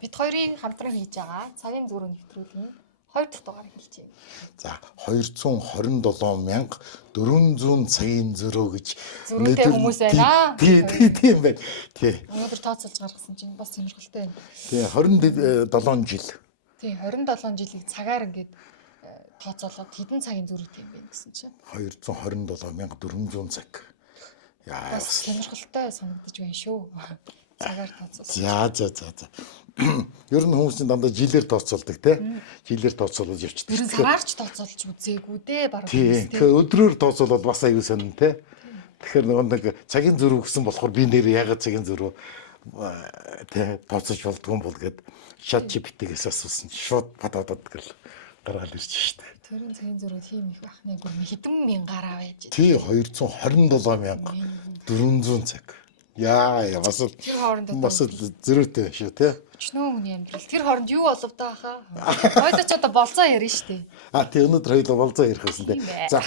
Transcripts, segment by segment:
Бид хоёрын хамтран хийж байгаа цагийн зүрх нэвтрүүлгийн 2 дахь дугаарыг хэлж байна. За 227,400 цагийн зөрөө гэж Зөрүүтэй хүмүүс байна. Тийм байна. Тий. Өнөөдөр тооцоолж гаргасан чинь бас сонирхолтой байна. Тий 27 жил. Тий 27 жилийг цагаар ингээд тооцоолоод хэдэн цагийн зөрүүтэй юм бэ гэсэн чинь 227,400 цаг. Яа бас сонирхолтой санагдаж байна шүү. Цагаар тооцоолсон. За. Ер нь хүмүүс дандаа жилээр тооцоолдог те. Жилээр тооцоолож явчихдаг. Ер нь сараарч тооцоолж үзээгүй дээ баруун. Тэгэхээр өдрөөр тооцоолол бас аюу сонин те. Тэгэхээр нэг цагийн зөрүү гэсэн болохоор би нэр ягаад цагийн зөрүү те тооцож болдгүй юм бол гэд чат GPT-гээс асуусан. Шууд бодоод гэл гаргаал ирж штэ. Тэрэн цагийн зөрүү тийм их бахнаа бүр хэдэн мянгаар байж. Тий 227,400 цаг. Яа бас тэр хооронд бас зөрүүтэй шүү те. Өчнөө хүний амьдрал тэр хооронд юу болов даа хаа. Хойдоо ч одоо болцоо ярина штэ. Тий өнөөдөр хоёул болзоо ярих гэсэн те. За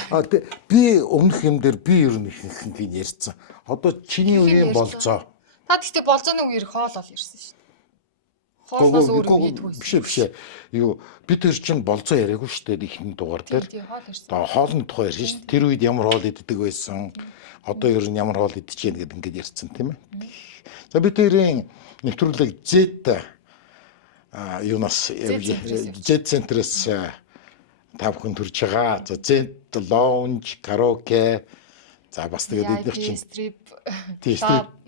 би өмнөх юм дээр би ер нь ихэнх нь ярьсан. Одоо чиний үеийн болзоо. Та гэхдээ болзооны үеэр хоол ол ирсэн штэ. Хоолноос өөр юм хийдгүй. Биш. Юу бид тэр чинь болзоо яриаггүй штэ ихний дугаар дээр. Хоолны тухай ярьж штэ. Тэр үед ямар хоол иддэг байсан. Одоо ер нь ямар хоол идэж гин гэдэг ингээд ярьсан тийм ээ. За бид тэрийн нэвтрүүлэг Z юунаас Z центрээс та бүхэн төрж байгаа. За Z lounge, karaoke за бас тэгээд эдгээр чинь strip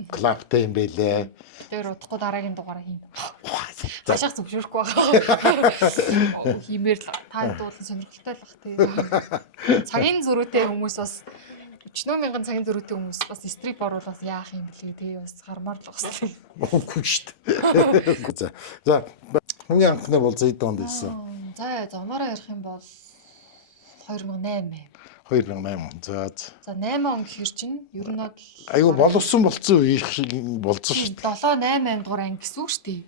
clubтэй юм байлээ. Тэр удахгүй дараагийн дугаараа хийн. Цаашаа зөвшөөрөхгүй байгаа. Хиймээр л та дуулан сонирхолтой л бах тий. Цагийн зөрүүтэй хүмүүс бас 40,000 цагийн зөрүүтэй хүмүүс бас стрип оруулаас яах юм блэ тий бас гармаар л бас. Үгүй шүү дээ. За хамгийн анхны бол зэд донд байсан. За онороо ярих юм бол 2008. 2008. За 8 он гэхэр чинь ер нь бол айгу боловсон болцсон үеих шиг болцсон шүү дээ. 7 8 дугаар анги гэсэн үг шүү дээ.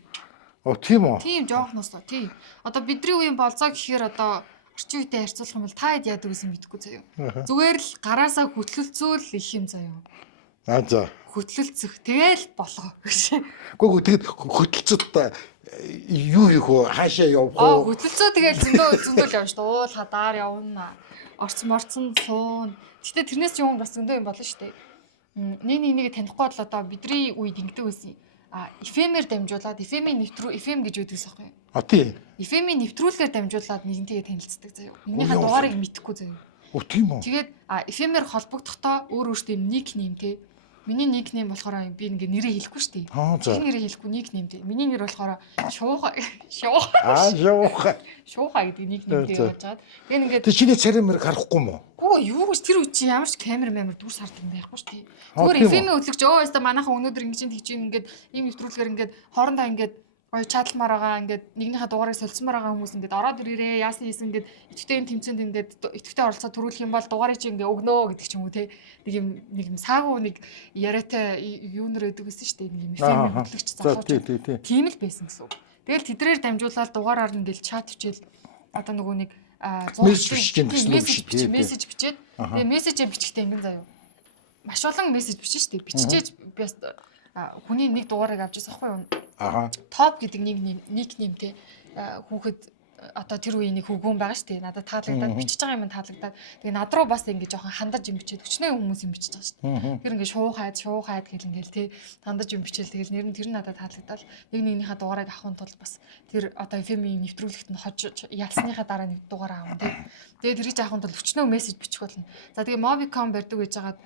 Тийм үү? Тийм жоохноос тий. Одоо бидний үеийн болцоо гэхээр одоо орчин үетэй харьцуулах юм бол та хэд яадаг гэсэн мэдэхгүй заяа. Зүгээр л гараасаа хөтлөлцөөл их юм заяа. За. Хөтлөлцөх тэгэл болоо гэж. Гүг тэгэд хөтлөлцөд юу их вэ? Хаашаа явах вэ? Хөтлөлцөө тэгэл зөндөө явна шүү дээ. Уул хадаар явна. Орцсон суун. Гэтэ тэрнээс ч юм бас зөндөө юм болно шүү дээ. Нэг танихгүй бол одоо бидний үед ингэдэг байсан. FM-ээр дамжуулаад FM-ийн FM гэж үүдээс аахгүй. Тий. FM-ийн нэвтрүүлгээр дамжуулаад нэгнтэйгээ танилцдаг заяа. Нэгнийхээ дугаарыг мэдхгүй заяа. Тийм үү. Тэгээд FM-ээр холбогдохдоо өөртөө никнейм те. Миний никнейм болохоор би ингээ нэрээ хэлэхгүй шүү дээ. Би нэрээ хэлэхгүй никнейм те. Миний нэр болохоор Шууха. Шууха гэдэг никнеймтэй явж байгаа. Тэгээд ингээ Тэг чиний царийн мөр харахгүй юм уу? Үгүй юу гэж тэр үе чи ямар ч камер дүрс хардаг юм байхгүй шүү дээ. Зүгээр FM-ийн хөтлөгч яста манайхан өнөөдөр ингэж ингээд ийм нэвтрүүлгээр ингээд хоорондоо ингээд гоё чаталмаар байгаа ингээд нэгнийхээ дугаарыг солилцмаар байгаа хүмүүс ингээд ороод ирээрээ яасан хийсэн ингээд идэвхтэй тэмцээнд ингээд идэвхтэй оролцоо төрүүлэх юм бол дугаарыг чи ингээд өгнөө гэдэг ч юм уу те. Нэг юм саагуу нэг яриатай юу нэр өгдөг гэсэн шүү дээ. Нэг юм FM-ийн хөтлөгч залууч. Тийм л байсан гэсэн үг. Тэгэл тэдрээр дамжуулаад дугаараар ингээд чат хичээл одоо нөгөө нэг мессеж бичээд тэгээ мессежээ бичихтэй ингэн заяа. Маш олон мессеж бичэн штэ. Биччихээж би хүний нэг дугаарыг авч ирсэн байхгүй юу? Топ гэдэг никнеймтэй хүүхэд одоо тэр үеийн нэг хүүгэн байгаа штэ. Надад таалагдаад бичиж байгаа юм таалагдаад тэгээ над руу бас ингэ жоохон хандаж юм бичээд өчнөө хүмүүс юм бичиж байгаа штэ. Тэр ингэ шуухайд гэл ингээл те хандаж юм бичээл тэгэл нэр нь тэр надад таалагдаад нэгнийхээ дугаарыг авахын тулд бас тэр одоо FM-ийн нэвтрүүлэгт нь хожиж ялсныхаа дараа нэг дугаараа авах те. Тэгээ тэрийг авахын тулд өчнөө мессеж бичих болно. За тэгээ Mobicom барьдаг гэж хагаад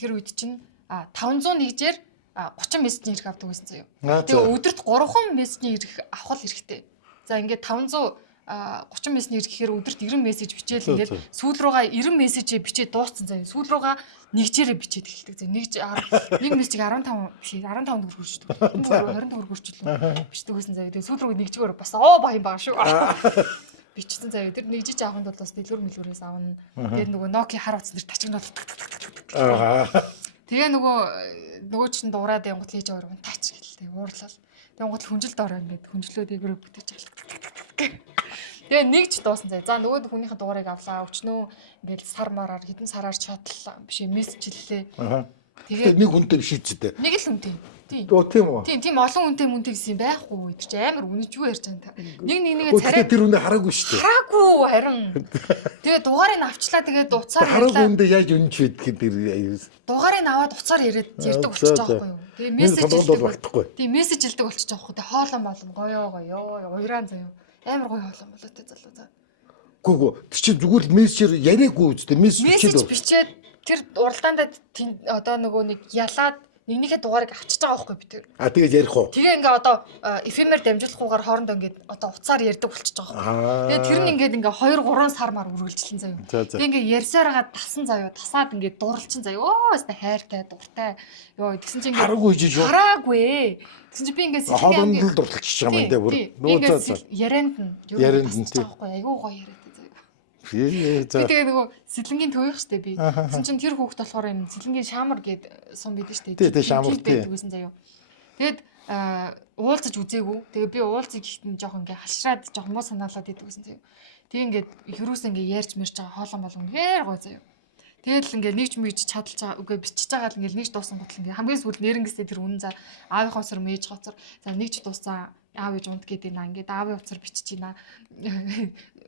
тэр үед чинь 501-жээр 30 мессежийн ирэх авдаг байсан заяа. Тэгээ өдөрт 3 мессежийн ирэх авах хэрэгтэй. За ингээд 530 мессежийн ирэх гэхээр өдөрт 90 мессеж бичээл ингээд сүүл рүүгээ 90 мессежээ бичээд дууссан заяа. Сүүл рүүгээ нэгжээрээ бичээд эхэлдэг заяа. Нэг мессежийг 15 биш 15 төгрөг хүрчдэг. 20 төгрөг хүрчлээ. Бичдэг байсан заяа. Тэгээ сүүл рүүгээ нэгжгээр бас баян байгаа шүү. Бичсэн заяа. Тэр нэгжиж авахын тулд бас дэлгүүрээс авна. Тэгээд нөгөө Nokia хар утсан дээр тачигнаад. Тэгээ нөгөө чинь дуурайд янгот хийж байгаа юм тач гэлээ уурлал. Янгот хүнжилд ороо ингээд хүнжлөөд эгрөө бүтээж аглаа. Тэгээ нэгж дуусан заяа. За нөгөө хүнийхээ дугаарыг авлаа. Өчнөө ингээд сар мараар хэдэн сараар чатлаа биш мессежлээ. Тэгээд нэг хүнтэй биш үсттэй. Нэг л хүнтэй. Тийм. Тийм үү? Тийм олон хүнтэй мөнтэй гэсэн юм байхгүй. Тэр чинь амар үнэж юу ярьж байгаа та. Нэг царай тэр үнэ хараагүй шүү дээ. Хараагүй харин. Тэгээд дугаарыг авчлаа тэгээд уцаар ярьлаа. Хараагүй үндэ яаж үнэж байдгийг тэр аюус. Дугаарыг аваад уцаар ярьдаг болчих жоох байхгүй юу? Тэгээд мессеж болчихгүй. Тийм мессеж илдэг болчих жоох. Тэгээд хоолон болон гоёо уйраан заяа. Амар гоё хоолон болоо тэ залуу за. Гүг тэр чинь зүгээр л мессежээр яриаггүй үстэй мессеж бичээд тэр уралдаандаа одоо нөгөө нэг ялаад нэгнийхээ дугаарыг авчиж байгаа байхгүй би тэр. Тэгээд ярих уу? Тэгээ ингээ одоо эфемер дамжуулахгүйгээр хоорондоо ингээ одоо уцаар ярьдаг болчихж байгаа байхгүй. Тэгээ тэр нь ингээ 2-3 сар мар үргэлжлэн заяа. Тэгээ ингээ ярьсараагаа тасан заяа тасаад ингээ дурлчин заяа. Өө өстө хайртай дуртай. Йоо тэгсэн чинь ингээ хараагүй жиж юу? Хараагүй. Тэгсэн чинь би ингээ хоолонд л дурлчих юм энэ бүр. Нөөцөө ярианд нь байхгүй айгүй гоё яриад. Би тэгээ нөгөө сэлэнгийн төвийнх штэ би. Тэгсэн чинь тэр хүүхд болохоор энэ сэлэнгийн шаамар гээд сум бид штэ. Тий, шаамар тий. Тэгсэн заяа. Тэгэд уулзаж үзээгүй. Тэгээ би уулзах гэхэд жоох ингээ халшраад жоох муу санаалаад идэгсэн заяа. Тэг ингээд хөрөөс ингээ ярьж мэрч байгаа хоолон болгон гээр гоё заяа. Тэгэл ингээ нэгч мэгж чадалж байгаа үгүй бичиж байгаа л ингээ нэгч дуусан гутал ингээ хамгийн сүүл нэрнгэсээ тэр үнэн за аавынхаа усар мэж гоцор за нэгч дуусаа аав ээж унт гэдэг наа ингээ аавын усар бичиж ийна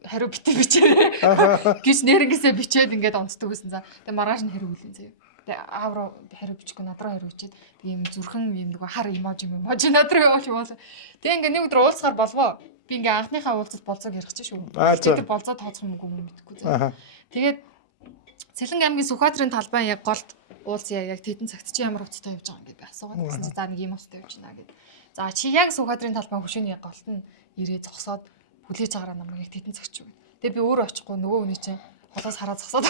хариу бичээрэй гэж нэрнгэсээ бичээд ингээ онцдог байсан за тэг маргааш нь хариу үлэн заяа. Тэг аав руу хариу бичихгүй над руу хариу бичээд тэг юм зүрхэн юм нөгөө хар эможи над руу явуулж яваа. Тэг ингээ нэг өдөр уулзахаар болвоо би ингээ анхныхаа уулзалт болцоог ярих чинь шүү. Тэр болцоо тооцох юм уу мэдэхгүй заяа. Тэгээд Сэлэнг аймгийн Сүхбаатарын талбай яг голд уулзъя яг тэдэн цагт чи ямар хувцастай явж байгаа юм би асуугаад гэсэн чи за нэг юм хувцастай явж байна гэд. За чи яг Сүхбаатарын талбай хөшөөний голд нь ирээ зогсоод хүлээж агараа намайг яг тэдэн цагт шүү. Тэгээ би өөрөө очихгүй нөгөө хүний чинь холоос хараад зогсоод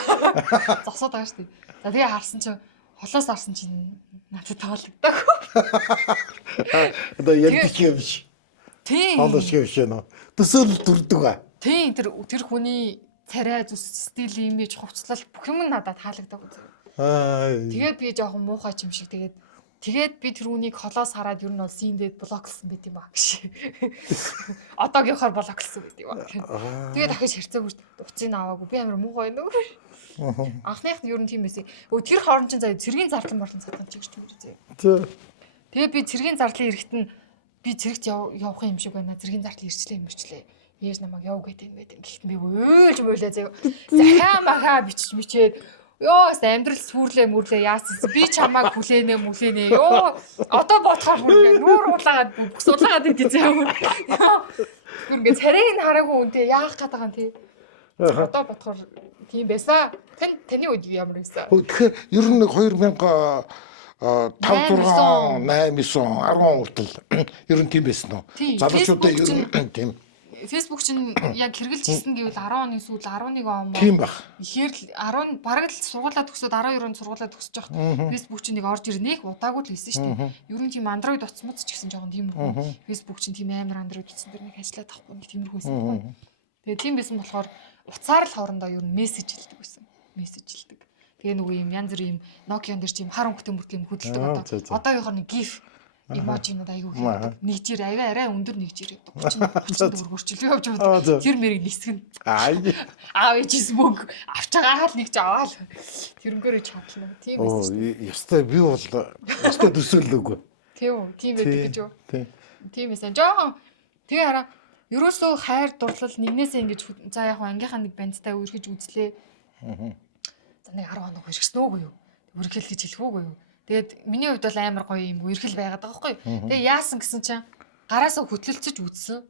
зогсоод байгаа шүү дээ. За тэгээ харсан чинь холоос харсан чинь надад таалагддаг. Одоо ярьдаг юм биш. Тийм. Холоос шиг биш нөө. Төсөөл дүрдэг ба. Тийм тэр хүний царай зүс стил имиж хувцлал бүх юм надад таалагддаг үзээ. Тэгээд би жоохон муухай юм шиг тэгээд би тэр үнийг холоос хараад ер нь бол синдээд блоклсан байт юм аа гэж. Одоогийнхоор блоклсан байт юм аа. Тэгээд дахиж хэрцээгүй уцыг аваагүй би амар муухай нөө. Анхных нь ер нь тийм байсан. Тэр хооронд чинь заяа цэргийн зарлан борлон цатган чигч юм үзээ. Тэгээд би цэргийн зарлын эрэхт нь би цэрэгт явах юм шиг байна. Цэргийн зарлын ирчлээ. Яаж намайг яв гэдэг юм бэ? Гэхдээ би өөлж мөөлөө заяа. Захаа махаа бичээд ёо амьдрал сүрлээ мүрлээ яасан би чамааг хүлээнэ ёо одоо бодохоор бүр нүүр улаагаад бүс улаагаад идэв заяа. Бүр ингээ царайг нь хараагүй үнтэй яах гээд байгаа юм тий. Одоо бодохоор тийм байсан. Таны үед ямар байсан? Тэгэхээр ер нь 2005 6 8 9 10 хүртэл ер нь тийм байсан уу? Залуучуудаа ер нь тийм Facebook чинь яг хэрэгжилж гисэн гэвэл 10 оны сүүл 11 он тийм баг. Ихээр л 10 бараг л сургуулаа төгсөөд 12 он сургуулаа төгсөж явах Facebook чинь нэг орж ирнэ их удаагүй л хэлсэн шүү дээ. Ер нь тийм Android утасмууд ч гэсэн жоохон тиймэрхүү. Facebook чинь тийм амар Android утсан дэр нэг ажиллаад тахгүй нэг тиймэрхүү байсан байхгүй. Тэгээ тийм байсан болохоор уцаар л хоорондоо ер нь мессеж хэлдэг байсан. Тэгээ нөгөө юм янз бүр юм Nokia-н дээр чи юм хар өнгөтэй мөртлөм хөдөлдөг одоогийнхоо нэг GIF эможинууд аягүй хийдэг. Нэгжээр арай өндөр нэгжээр 30 хөрчлөө явж байгаа. Тэр мэрийг нисгэн. Аав ээжээс мөнгө авч байгаа л нэгж аваал. Тэрнгээрээ чадлаа. Тийм байсан шүү. Ястай би бол ястай төсөөлөөгүй. Тийм үү? Тийм байдаг гэж юу? Тийм байсан. Жохон тэгээ хараа ерөөсөө хайр дурлал нэгнээсээ ингэж за яг ангийнхаа нэг бандтай үргэж үзлээ. За нэг 10 хоног үргэсэн үгүй юу? Үргэл гэж хэлэхүүгүй юу? Тэгээд миний хувьд бол амар гоё юм үргэл байгаад байгаа байхгүй. Тэгээ яасан гэсэн чинь гараасаа хөтлөлцөж үзсэн.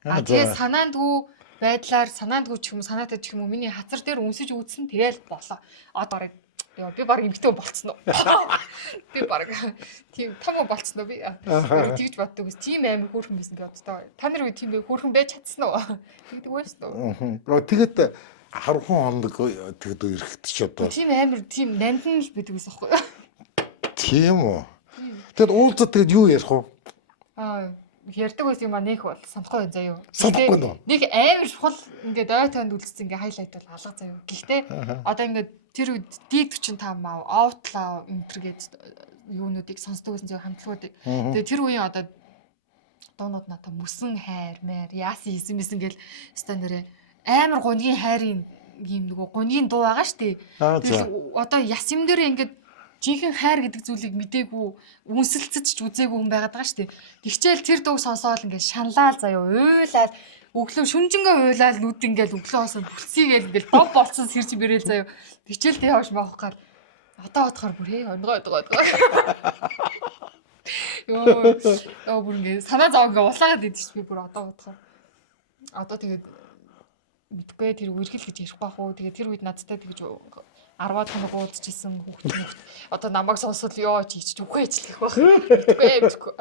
Тэгээ санаандгүй байдлаар санаандгүй ч юм уу санаатай ч юм уу миний хацар дээр үнсэж үзсэн тэгээл болоо. Одоо би баг эмгтээ болцсон уу? Би баг тийм том болцсон уу би? Тэгж боддог ус. Тийм амар хөөрхөн байсан гэж боддоо. Та нар үе тийм хөөрхөн байж чадсан уу? Тэгдэг байсан уу? Тэгээд 10 хоног тэгэд ирэхэд ч одоо тийм амар тийм нандин л байдаг ус аахгүй. Тийм үү. Тэгэд уулзаад тэгэд юу ярих вэ? Ярьдаг байсан юм аа нэх бол санахгүй заяа. Санахгүй нөө. Нэг амар чухал ингээд ой танд үлдсэн ингээ хайлайт бол алга заяа. Гэхдээ одоо ингээд тэр үед D45 маа outlaw энтергээд юунуудыг сонсдог байсан заяа хамтлагуудыг. Тэгээ тэр үеийн одоо дуунууд надаа мөсөн хайр маяр яасан хийсэн гэл өстой нэрээ амар гунгийн хайрын юм нөгөө гунгийн дуу байгаа штэ. Одоо яс юм дээр ингээд жинхэнэ хайр гэдэг зүйлийг мдээгүй үнсэлцэж ч үзээгүй хүн байгаад байгаа шүү дээ. Тэгчээл тэр дууг сонсоод ингээд шаналал заяа уйлаад өглөө шүнжэнгөө уйлаад нүд ингээд өглөө хосоо бүлцгийгээл ингээд дов болцсон сэрж бэрэл заяа. Тэгчээл тэ явж маахгаар одоо бодохоор бүр онгой. Йоо бүр ингээд санаа зов ингээд улаагаад идэж би бүр одоо бодохоор. Одоо тэгээд мэдгүй тэр үерхэл гэж ярих байх уу. Тэгээд тэр үед надтай тэгж 10-аад хоног уулзчихсан хүүхд. Одоо намайг сонсвол ёо ч ийч үгүй ажиллах байх. Мэдгүй.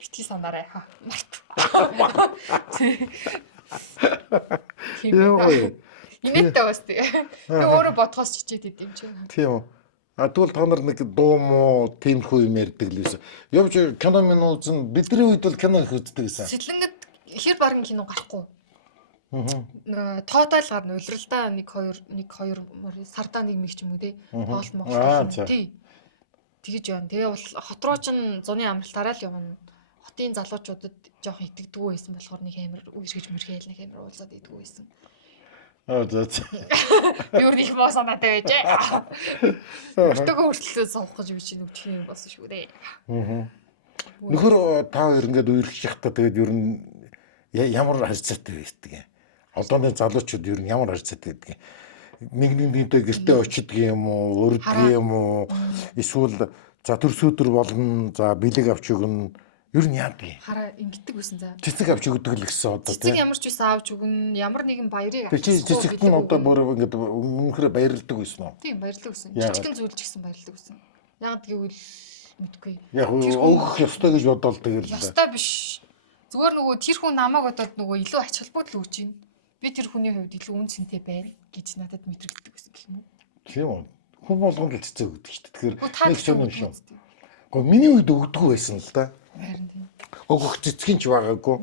Бити санаарай. Март. Инээдтэй бас тий. Тэг өөрөө бодхоос чичээд идэв юм чи. Тийм үү. А тэгвэл та нар нэг дуу муу тиймэрхүү юм ярьдаг л байсан. Явж кино минь үзэн бидний үед бол кино их үздэг гэсэн. Сэлэнгэд хэр барин кино гарахгүй. Тоотал гарна улиралдаа 1 2 сардаа 1 мэг ч юм уу тий. Тоол тий. Тэгэж байна. Тэгээ бол хот руу ч зуны амралтаараа л явна. Хотын залуучуудад жоох итгэдэггүй байсан болохоор нэг амир үерхэж мөрхөөл нэг амир уулзаад идэггүй байсан. Юу нэг моо санаатай байж. Өртөгөө хүртэл суух гэж би чинь өгчих юм болсон шүү дээ. Нөхөр та хоёр ингээд үерхэж явахдаа тэгээд ер нь ямар харьцаатай байдаг юм? Одооны залуучууд ер нь ямар харьцаатай байдаг юм? Нэгнийдээ гэртээ очдөг юм уу, өрдөг юм уу? Эсвэл за төрсөдөр болно, за бэлэг авч өгнө. Ер нь яадаг юм? Хараа ингэдэг байсан за. Цэцэг авч өгдөг л гэсэн одоо тийм. Цэцэг ямар ч байсан авч өгнө, ямар нэгэн баярыг авч өгнө. Цэцэгт нь одоо бүр ингээд үнэхээр баярлдаг байсан уу? Тийм, баярлдаг байсан. Жижигхэн зүйлч гэсэн баярлдаг байсан. Яг тэгвэл мэдгүй. Яг өгөх ёстой гэж бодоод тэгэл. Ёстой биш. Зүгээр нөгөө тэр хүн намайг бодоод нөгөө илүү ач холбогдол өгч байна. Би тэр хүний хувьд илүү үн цэнтэй байна гэж надад мэдрэгддэг байсан гэх юм уу? Тийм үү. Хүн болгонд л цэцэг өгдөг шүү дээ. Тэгэхээр нэг юм шүү. Гэхдээ миний үед өгдөггүй байсан л да. Харин тийм. Өгөх цэцгийн ч байгаагүй.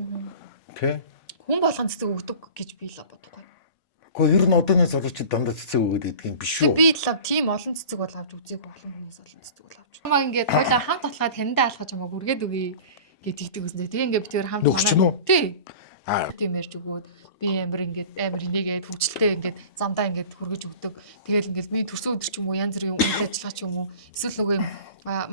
Тэ? Хүн болгон цэцэг өгдөг гэж би л бодохгүй. Гэхдээ ер нь одооны залуучууд дандаа цэцэг өгöd байдаг юм биш үү? Би л тийм олон цэцэг бол авч үзээгүй олон хүнээс олон цэцэг бол авч. Намаа ингээд хойлоо хамт атлахад таниндаа алхаж хамаагүй үргээд өгье гэж тэгдэг гэсэн. Тэгээ ингээд би тэр хамт тий. Тийм ярьж өгөөд би амар инээгээд хөвчлөлтэй ингээд замдаа ингээд хөргөж өгдөг. Тэгэл ингээд би төрсөн өдөр ч юм уу янз бүрийн үйл ажиллагаа ч юм уу эсвэл нөгөө юм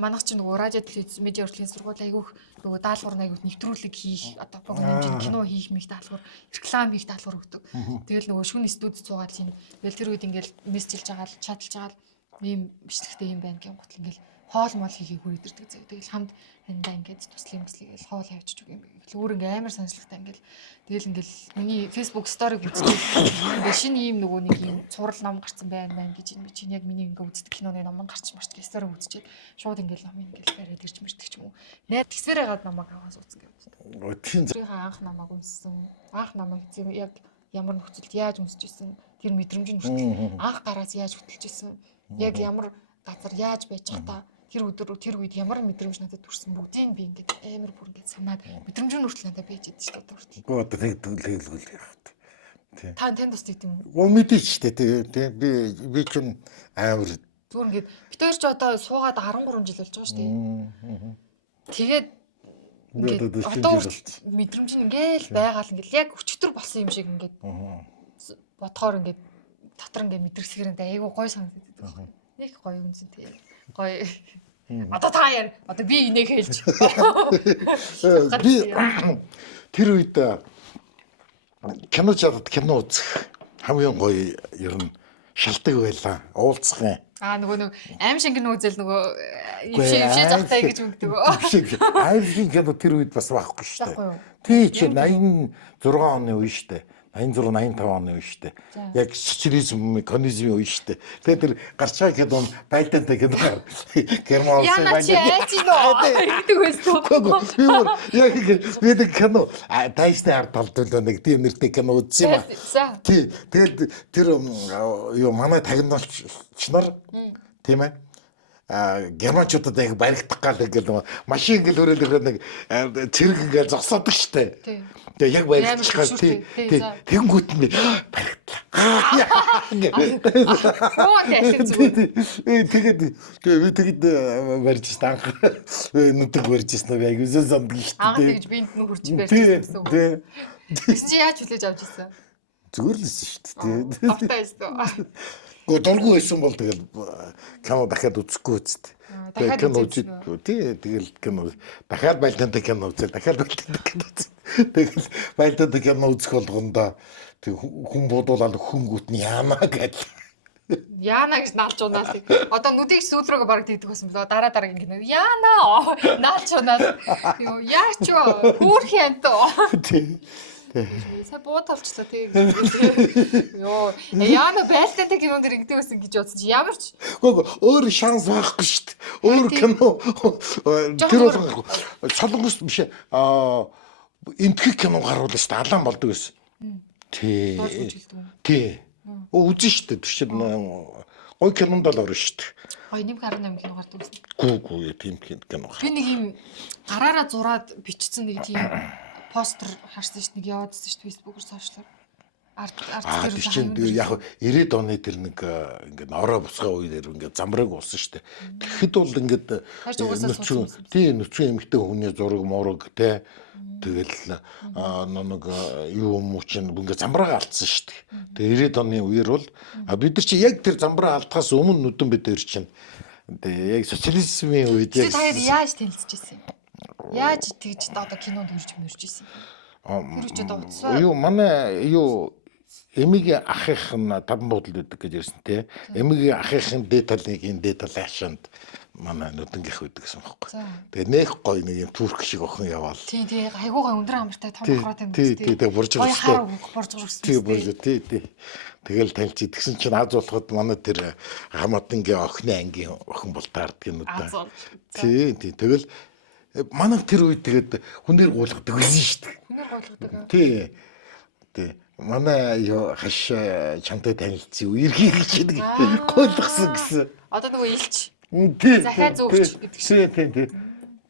манайх ч нөгөө радио телевиз медиа урлагийн сургууль айгүйх нөгөө даалгавар айгүйх нэвтрүүлэг хийх одоо програм кино хийх мэх даалгавар реклам хийх даалгавар өгдөг. Тэгэл нөгөө шүүний студид суугаад тийм тэгэл тэр үед ингээд мессежлж байгаа л чаталж байгаа л ийм бичлэгтэй юм байна гэх гутал ингээд хоол мол хийхийг хүрээдэрдэг зав. Тэгэл хамт хандаа ингээд туслах юмслийгээл хоол хавьчих үг юм. Өөр ингээ амар сонирхолтой ингээл тэгэл ингээл миний Facebook story-г үзчихээ. Ингээ шинэ ийм нөгөө нэг ийм цуврал ном гарсан байна гэж энэ чинь яг миний ингээ үздэг киноны ном гарч марч гэж story үзчихээ. Шууд ингээл ном ингээл бариад ирж мэрдэг ч юм уу. Найд тэгсээр хагаад намайг аваас үзсэн гэв. Тийм зөв анх намайг үнссэн. Анх намайг яг ямар нөхцөлд яаж үнсэж исэн тэр мэдрэмж нь хүртэл анх гараас яаж хөтлж исэн. Яг ямар газар яаж байж чадаа тэр өдөр тэр үед ямар мэдрэмж надад төрсэн бүгдийг би ингээд амар бүр ингээд санаад мэдрэмж нь хүртэл надад байж идэв шүү дээ хүртэл. Гоо одоо тэгэлгүй яах вэ? Тийм. Танд бас тийм үү? Гоо мэдээч шүү дээ тийм. Би ч амар зүгээр ингээд бид хоёр ч одоо суугаад 13 жил болж байгаа шүү дээ. Тэгээд ингээд одоо мэдрэмж нь ингээл байгаал ингээд яг өчтөр болсон юм шиг ингээд бодохоор ингээд дотор ингээд мэдрэгсгэрэнтэй айгу гой санагддаг. Нэг гоё үнсэн тийм. Гоё. Одоо та яар. Одоо би энийг хэлж. Би тэр үед кино чадад кино үзэх хамгийн гоё ер нь шалтгаан байлаа. Уулзах юм. Нөгөө аим шиг кино үзэл нөгөө ившээ захтай гэж мэгдэг. Аим шиг кино тэр үед бас байхгүй шүү дээ. Тий чи 86 оны үе шүү дээ. 86 85 оны үе шүү дээ. Яг социализм, коммунизмын үе шүү дээ. Тэгээд тэр гарчаа кино байлдаантай кино. Герман улсын байдаг байсан. Яг нэг кино дайсны ард талд нэг тийм нэртэй кино үзсэн юм аа. Тий. Тэгээд тэр юу манай тагнуулч нар тийм ээ. Германчуудад яг баригдах гал ингээл машин ингээл хөрөөлөөр нэг цэрэг ингээл зогсоодог штэ. Тэгээ яг баригдчих гал тий. Тэнгүүт нь баригдлаа. Тэгээд барьжсэн анх нүдэг барьжсэн яг үсэн санддаг штэ. Анх тэгж биэнд нүг хурж барьжсэн гэсэн үг. Тэгсэн чи яаж хүлээж авч ирсэн? Зүгээр л байсан штэ тий. Автаа байсан. Гэхдээ дургүй байсан бол тэгэл кино дахиад үзэхгүй үст. Дахиад кино үзсэн үзээд тий тэгэл кино дахиад байлдаантай кино үзэл дахиад байлдаантай кино үзэл. Тэгэл байлдаантай кино үзэх болгондоо тэг хүн бодуулаад хөнгүүт нь яана гэж. Яана гэж наалж унаас. Одоо нүдийг сүүл рүүгээ бараг тэгдэг байсан. Дараа дараагийн кино. Яана наалж унаас. Йоо яач вэ? Хөөх янтаа. Тий. Сая буудалчлаа тий. Йоо яана байлтантай кинон дэр ингэдэг байсан гэж бодсон чи ямар ч. Гөө өөр шанс байхгүй шүү дээ. Өөр кино тэр бол солонгос биш энтхэг кино гаруулсан шүү дээ. Алаан болдог байсан. Тий. Тий. Үзэн шүү дээ. Тэр чинь гой кинонд л орно шүү дээ. 2118 кино гардаг байсан. Гүү тийм кино. Би нэг юм гараараа зураад бичсэн нэг тийм постэр харсан шүү дээ. Нэг яваадсан шүү дээ Facebook-оор сошиалаар. Арт тэр чинь яг 90-ад оны тэр нэг ингээд ороо бусгай үеэр ингээд замбраг болсон шүү дээ. Тэгэхэд бол ингээд нөцөн эмэгтэй хүний зураг мураг те тэгэл нэг юу юм уу чинь ингээд замбраг алдсан шүү дээ. Тэгээ 90-ад оны үеэр бол бид нар чи яг тэр замбраг алдхаас өмнө нүдэн бид нар чинь яг социализмын үед яг та яаж танилцж ирсэн юм? Яаж тэгж одоо кинонд хөрж мөрж ирсэн юм? Тэр үчид уцсаа. Юу манай юу эмигийн ахих нь таван буудал байдаг гэж ирсэн те. Эмигийн ахихын дээд талын дээд талын хашаанд манай нүдэнгийнх байдаг гэсэн байхгүй. Тэгээ нэг гой нэг юм турк шиг охин яваал. Тий айгуугай өндөр амартай том хохроод юм тий. Тэгээ бурж өгсөн. Бурж өгсөн. Тий бурж тий. Тэгэл танилж идгсэн чинь аз болоход манай тэр хамаатангийн охины ангийн охин бол таардаг юм да. Тий. Тэгэл манай тэр үед тэгээд хүнээр гуулгадаг байсан шүү дээ. Хүнээр гуулгадаг. Тий. Манай юу хаш чамтай танилцсан юу ирхий гэж нэг гуулгасан гэсэн. Одоо нөгөө илч. Тий. Захиа зөөгч гэдэг шиг.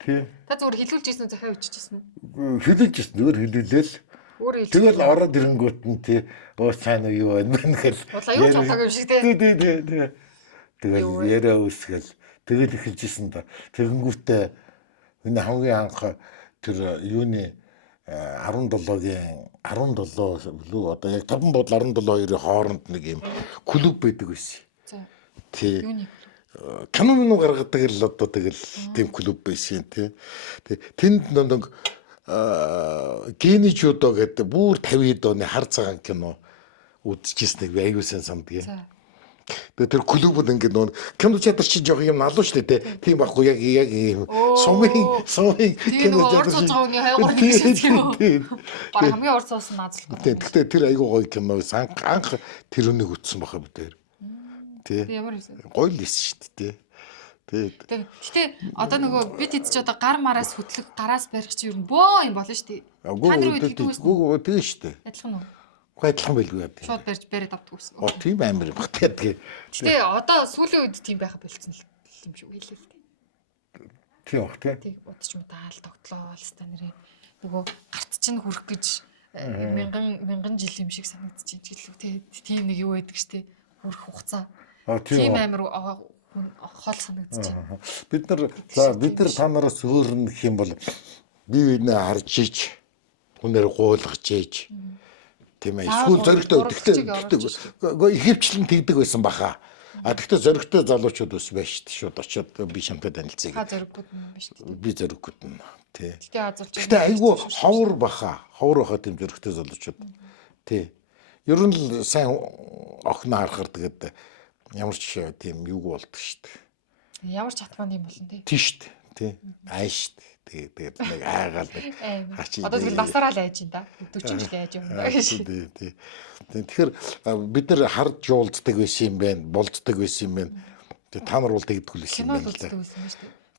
Тий. Та зүгээр хэлүүлж ирсэн үү захиа өччихсэн үү? Хэлүүлж ирсэн. Зүгээр хэлүүлээл. Тэгэл ороод ирэнгүүт нь тий. Оо цаана юу байна гэхэл. Бодлоо юу ч болоогүй юм шиг тий. Тий. Тэгэл яриа үсгэл. Тэгэл эхэлж ирсэн да. Тэгэнгүүтээ энэ хамгийн анх тэр юуны 17-гийн 17 лүү одоо яг 5 буудал 17-2-ийн хооронд нэг юм клуб байдаг байсан. Тий. Кино минь гаргадаг л одоо тэгэл тийм клуб байсан тий. Тэнд нэг Гени Жудо гэдэг бүр 50-д оны хар цагаан кино үзчихсэн нэг аюулсан самдгийг. Тэгээ тэр клубуд ингээд нөө кино театр чи жоох юм налуу штэ тий. Тийм байхгүй яг сумын кино театр чи жоогийн хайгуур гэсэн юм. Бараг хамгийн урд суусан наазлах. Тэгтээ тэр айгуу гоё кино анх тэр өнийг үтсэн баха бид тэр. Тий. Ямар юм. Гоё л ийсэн штэ тий. Гэтэ одоо нөгөө бид хэд ч одоо гар мараас хөтлөх гараас барих чи ер нь бөө юм болно штэ. Та нар үед тэгдэг байсан. Гүү тий штэ. Адилхан уу? Адилхан байлгүй яа. Шууд барьж бариад авдаг байсан. Тийм амар юм багтаад гээ. Гэтэ одоо сүүлийн үед тийм байха болцсон л юм шиг хэлээ л дээ. Тийм бах тий. Тийг бодч юм даал тогтлоо алста нэрээ. Нөгөө гарт чинь хүрэх гэж мянган жил юм шиг санагдчих ч гэлээ тий. Тийм нэг юу байдаг штэ. Хүрэх хугацаа. Тийм амар хол санагдчих. Бид нар та нараас өөр нь гэх юм бол бие биенээ харж ич хүнээр гуулгаж ич тийм ээ эсвэл зөрөгтэй ихэвчлэн тэгдэг байсан баха. Тэгтээ зөрөгтэй залуучууд ус байж шууд очиод би шамтай танилцъя. Ха зөрөггүүд нь биш үү? Би зөрөггүүд нь тий. Гэтэ айгүй ховор баха тийм зөрөгтэй залуучууд тий. Ер нь л сайн охин харахаар тэгээд ямар ч тийм юу болдог шүү дээ. Ямар ч хатман юм болно тий. Тий шүү дээ. Тий. Аа шүү дээ. Тэгээд нэг аагаал нэг хачи. Одоо тэгэл насаараа л айж энэ да. 40 жил айж юм байна гэж. Тий. Тэгэхээр бид нар харж уулздаг байсан юм байна, болцдог байсан юм байна. Та нар бол тэгдэг л байсан юм байна л да.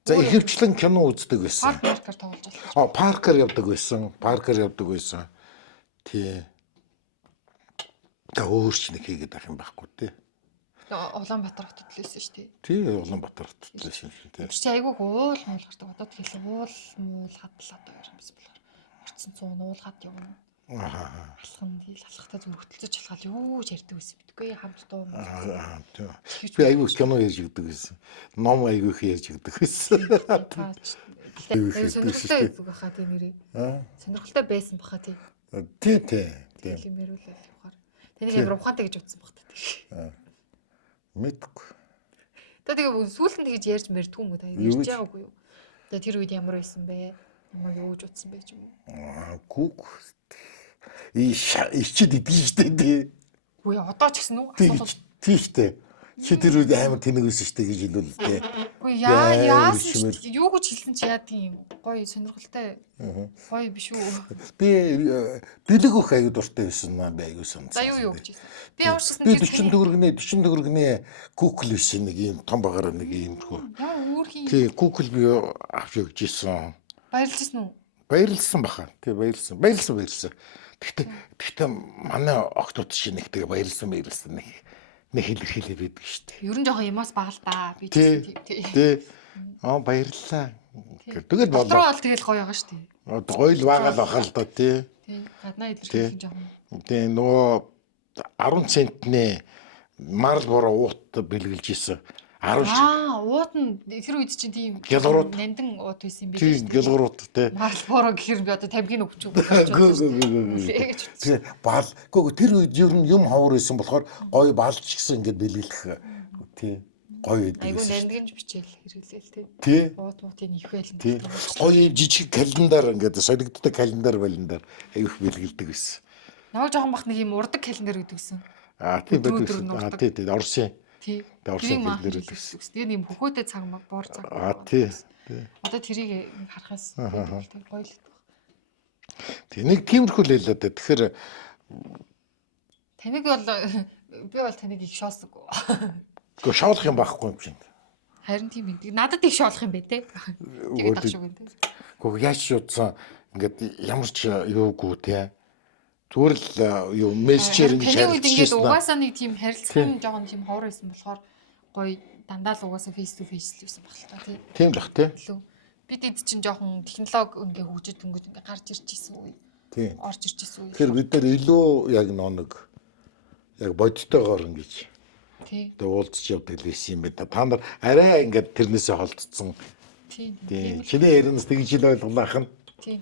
За ихэвчлэн кино үздэг байсан. Паркер тоглож байна. Паркер явдаг байсан. Тий. Өөр ч нэг хийгээд ах юм байхгүй тий. Улаанбаатар хотод л байсан шүү дээ. Тий, Улаанбаатар хотод л байсан шүү дээ. Чи айгүй уул муул гардаг. Одоо тэгэл уул хадлаа одоо юм биш болохоор орцсон 100 уул хад явна. Алхан тэгэл алхахтаа зүр хөтөлцөж чалгаал юу ч ярьдаг байсан битгүй хамт дуу. Би айгүй кино ярьж өгдөг байсан. Ном айгүй их ярьж өгдөг байсан. Сонирхолтой байхаа тий нэрээ. Сонирхолтой байсан баха тий. Тий. Тэгэл юм яриулал явахаар. Тэнийг амар ухаантай гэж утсан бах тий. Мэдгүй. Тэгээ сүүлд нь тэгж ярьж мэрдгүй юм уу та ярьж байгаагүй юу? Тэгээ тэр үед ямар байсан бэ? Ямар юуж утсан бэ ч юм уу? Гүг. Ичид идэж штэ тий. Үгүй одоо ч гэсэн үү? Тий штэ. Чи тэр үед амар тэнэг өсөн штэ гэж хэлвэл тий. Үгүй яасан юу гэж хэлсэн чи яа тийм гоё сонирхолтой. Гоё биш үү? Би бэлэг өх аяг дуртай байсан наа би аяг санаа. За юу гэж хэлсэн. Би ямар ч гэсэн би 40 төгрөгний кукл байсан нэг юм том багаар нэг юм хөө. Ямар үүрхийн. Тий кукл би авч өгч ийсэн. Баярлсан уу? Баярлсан баха. Тий баярлсан. Гэхдээ манай октод чи нэг тэгээ баярлсан нэг хэлэрхийлээ байдаг шүү дээ. Ер нь жоохон ямаас бага л да. Би тий. Баярлалаа. Тэгэл болоо. Дотроо бол тэгэл гоё байгаа шүү дээ. Гоё л байгаа л баха л да тий. Тий. Гаднаа илэрхийлэх жоохон. Тий нөгөө 10 центний Marlboro уут бэлгэлж ийсэн. 10. Уут нь тэр үед чинь тийм нандин уут байсан юм биш үү? Тийм гэлгуурууд тий. Marlboro гэхэр би одоо 50-ийн өгч Тий. Баалгүй тэр үед ер нь юм ховор байсан болохоор гоё баалч гэсэн ингээд бэлгэлэх тий. Гоё байдаг. Айгу нандинж бичээл хэрэглээл тий. Уутын их байлан. Тий. Гоё жижиг календар ингээд солигддог календар айгүйх бэлгэлдэг байсан. Наваа жоохон бах нэг юм урдаг календар гэдэг гэсэн. Тийм байдаг. Тий. Орсын. Тий. Орсын календар гэдэг. Тэр юм хөхөөтэй цаг боор цаг. Тий. Одоо тэрийг харахаас гоё л байна. Тий. Нэг тиймэрхүү л л да. Тэгэхээр таныг бол би бол таныг их шоосдаггүй. Гэхдээ шоолох юм байхгүй юм чинь. Харин тийм ээ. Надад их шоолох юм бэ те. Тэгээд тахшгүй юм те. Гэхдээ яаж шуудсан ингээд ямар ч юугүй те. Зүгээр л юу мессежээр ингэж харилцаж байна. Ингээд угаасаа нэг тийм харилцсан жоохон тийм ховор байсан болохоор гоё дандаа л угаасаа face to face л байсан баг л та тий. Тийм л бах тий. Бид эд чинь жоохон технологи ингээ хөгжиж өнгөж ингээ гарч ирж исэн үе. Тий. Орж ирж исэн үе. Тэгэхээр бид нар илүү яг нэг яг бодтойгоор ингэж тий. Тэгээ уулзч явдаг л байсан юм байна. Та нар арай ингээд тэрнээсээ холдсон. Тий. Чиний ярианаас тэгж ил ойлголаах нь. Тий.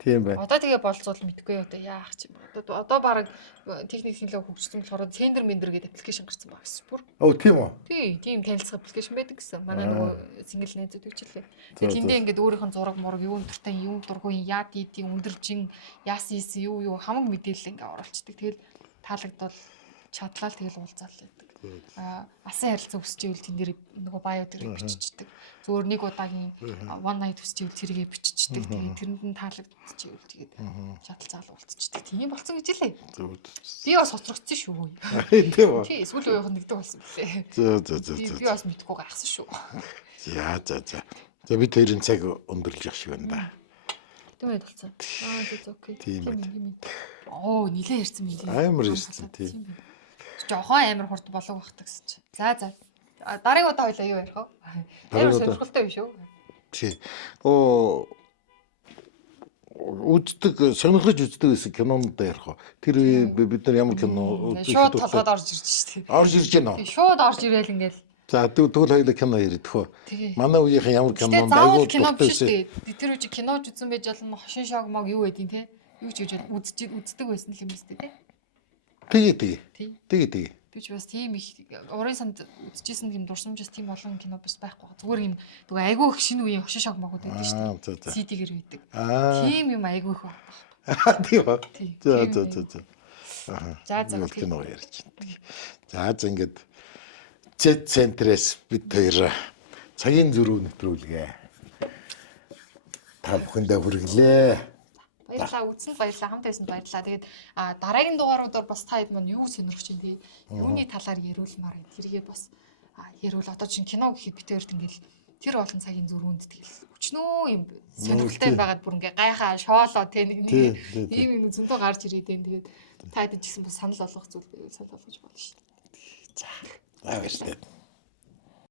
Тийм бай. Одоо тэгээ болцвол мэдгүй одоо яах ч юм. Одоо баг техник технологи хөгжсөн болохоор Sender Mender гэдэг аппликейшн гарсан баг гэсэн бүр. Оо тийм үү? Тий, тийм танилцах аппликейшн байдаг гэсэн. Манай нөгөө single найзууд хөгжлээ. Тэгээ тэндээ ингээд өөрийнх нь зураг мураг юун дуртай юун дургүй яа дийдийн өндөрлжин яасан юу хамаг мэдээлэл ингээд оруулцдаг. Тэгэл таалагдвал чадлал тэгэл уулзаал байдаг. Асан харилцаа өсч ивэл тэн дээр нөгөө байо дээр биччихдэг. Зөвөр нэг удаагийн one night өсч ивэл тэргээ биччихдэг. Тэгээд тэрэнд нь таалагдчих ивэл тэгээд шаталцаал уулзчихдаг. Тийм болсон гэж лээ. Би бас хоцрогдсон шүү. Тийм үү? Тий, эсвэл уух нэгдэг болсон билээ. За. Би бас мэдгүй гайхсан шүү. За. За бид хоёрын цаг өндөрлж явах шиг байна да. Тийм ээ болцсон. Окей. Тийм. Оо, нилээ ярьсан юм. Амар ярьсан тий. Жохон амар хурд болов бахдаг гэсэн чи. За. Дараагийн удаа хоёлаа юу ярих вэ? Амар сонирхолтой юм шүү. Тий. Сонирхож үздэг гэсэн кинонуудаа ярих уу? Тэр бид нар ямар кино шууд толгойд орж ирж штэ. Орж ирж байна уу? Шууд орж ирээл ингээл. За тэгвэл хоёлаа кино ярих уу? Манай үеийнхэн ямар кинонд айгуу кино биш штэ. Тэр үе чи кинож үзсэн байж болно. Хошин шог мог юу байдیں۔ Те? Юу ч гэж үздэг байсан л юм өстэй те. Тэгээ. Би ч бас тийм их урын санд үзчихсэн юм дурсамжаас тийм олон кино бас байхгүй. Зүгээр юм нөгөө айгүй их шинэ үеийн хошин шог могод байдаг шүү дээ. CD-гээр байдаг. Тийм юм айгүй их байна. Тийм ба. За. За. Кино ярьж байна. За ингээд Z центрээс бид хоёр цагийн зөрүү нэвтрүүлгээ. Та бүхэндээ хүргэлээ. Баярлалаа, үзсэнд баярлалаа, хамт байсанд баярлалаа. Тэгээд дараагийн дугааруудаар бас та хэд маань юу сонирхож байна те? Юуны талаар яриулмаар байна. Тэргээ бас яриул. Одоо чинь кино гэхэд бид хоёрт ингээл тэр олон цагийн зөрүүнд тэгэл өчнөө юм сонирхолтой байгаад бүр ингээ гайхаа шоолоо те нэг ийм зөндөө гарч ирээд байна. Тэгээд та хэд ч гэсэн бас санал болгох зүйл байвал санал болгож болно шүү дээ. За баярлалаа.